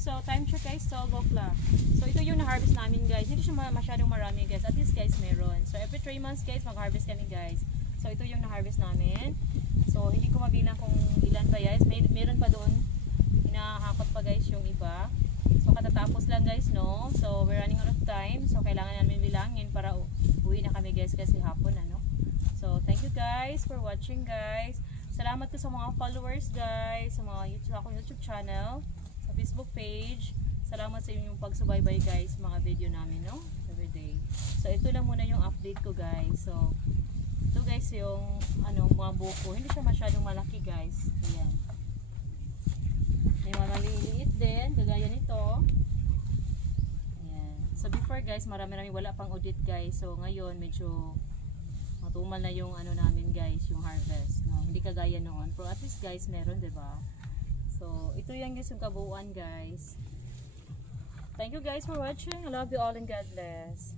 So time check guys, 12 o'clock. So ito yung na-harvest namin guys. Hindi siya masyadong marami guys. At least guys meron. So every 3 months guys mag-harvest kami guys. So ito yung na-harvest namin. So hindi ko mabilang kung ilan ba guys. Meron pa doon. Hinahakot pa guys yung iba. So katatapos lang guys no. So we're running out of time. So kailangan namin bilangin para uwi na kami guys kasi hapon ano. So thank you guys for watching guys. Salamat po sa mga followers guys. Sa mga YouTube channel. Sa Facebook page. Salamat sa inyong pagsubaybay guys. Mga video namin no. Everyday. So ito lang muna yung update ko guys. So ito guys yung mga buko. Hindi siya masyadong malaki guys. Ayan. May mga maliliit din. Kagaya nito. Ayan. So before guys, marami wala pang audit guys. So ngayon medyo matumal na yung namin guys, yung harvest. No? Hindi kagaya noon. Pero at least guys, meron diba? So ito yan guys yung kabuuan guys. Thank you guys for watching. I love you all and God bless.